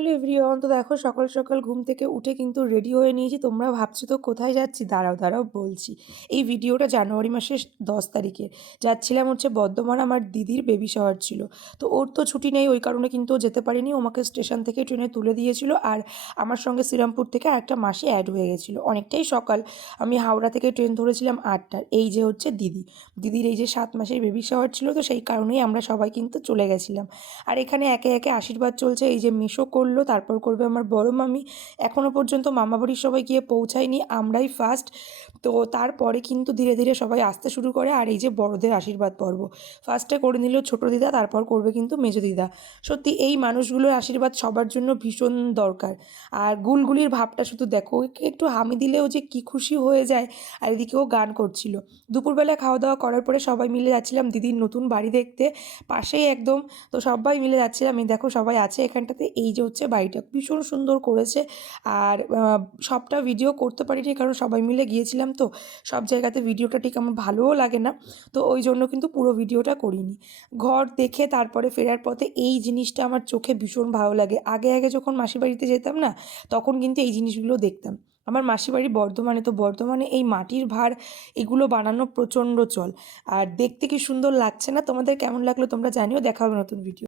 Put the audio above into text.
Hello everyone, তো দেখো সকাল সকাল ঘুম থেকে উঠে কিন্তু রেডি হয়ে নিয়েছি। তোমরা ভাবছো তো কোথায় যাচ্ছি, দাঁড়াও দাঁড়াও বলছি। এই ভিডিওটা জানুয়ারি মাসের 10 তারিখে যাচ্ছিলাম হচ্ছে বর্ধমান। আমার দিদির বেবি শাওয়ার ছিল, তো ওর তো ছুটি নেই, ওই কারণে কিন্তু ও যেতে পারিনি। ও আমাকে স্টেশন থেকে ট্রেনে তুলে দিয়েছিল, আর আমার সঙ্গে শ্রীরামপুর থেকে আরেকটা মাসি অ্যাড হয়ে গেছিলো। অনেকটাই সকাল, আমি হাওড়া থেকে ট্রেন ধরেছিলাম 8টার। এই যে হচ্ছে দিদির এই যে 7 মাসের বেবি শাওয়ার ছিল, তো সেই কারণেই আমরা সবাই কিন্তু চলে গেছিলাম। আর এখানে একে একে আশীর্বাদ চলছে। এই যে মিশো করলো, তারপর করবে আমার বড় মামি। এখনও পর্যন্ত মামাবাড়ির সবাই গিয়ে পৌঁছায়নি, আমরাই ফার্স্ট। তো তারপরে কিন্তু ধীরে ধীরে সবাই আসতে শুরু করে। আর এই যে বড়দের আশীর্বাদ পর্ব ফার্স্টে করে নিল ছোটো দিদা, তারপর করবে কিন্তু মেজো দিদা। সত্যি এই মানুষগুলোর আশীর্বাদ সবার জন্য ভীষণ দরকার। আর গুলগুলির ভাবটা শুধু দেখো, ওকে একটু হামি দিলেও যে কী খুশি হয়ে যায়। আর এদিকেও গান করছিল। দুপুরবেলা খাওয়া দাওয়া করার পরে সবাই মিলে যাচ্ছিলাম দিদির নতুন বাড়ি দেখতে, পাশেই একদম। তো সবাই মিলে যাচ্ছিলাম, এই দেখো সবাই আছে এখানটাতে। এই যে হচ্ছে বাড়িটা ভীষণ সুন্দর করেছে। আর সবটা ভিডিও করতে পারিনি, কারণ সবাই মিলে গিয়েছিলাম, তো সব জায়গাতে ভিডিওটা ঠিক আমার ভালোও লাগে না। তো ওই জন্য কিন্তু পুরো ভিডিওটা করিনি। ঘর দেখে তারপরে ফেরার পথে এই জিনিসটা আমার চোখে ভীষণ ভালো লাগে। আগে আগে যখন মাসির বাড়িতে যেতাম না, তখন কিন্তু এই জিনিসগুলো দেখতাম। আমার মাসির বাড়ি বর্ধমানে, তো বর্ধমানে এই মাটির ভাঁড় এগুলো বানানো প্রচণ্ড চল। আর দেখতে কি সুন্দর লাগছে না? তোমাদের কেমন লাগলো তোমরা জানিও। দেখা হবে নতুন ভিডিও।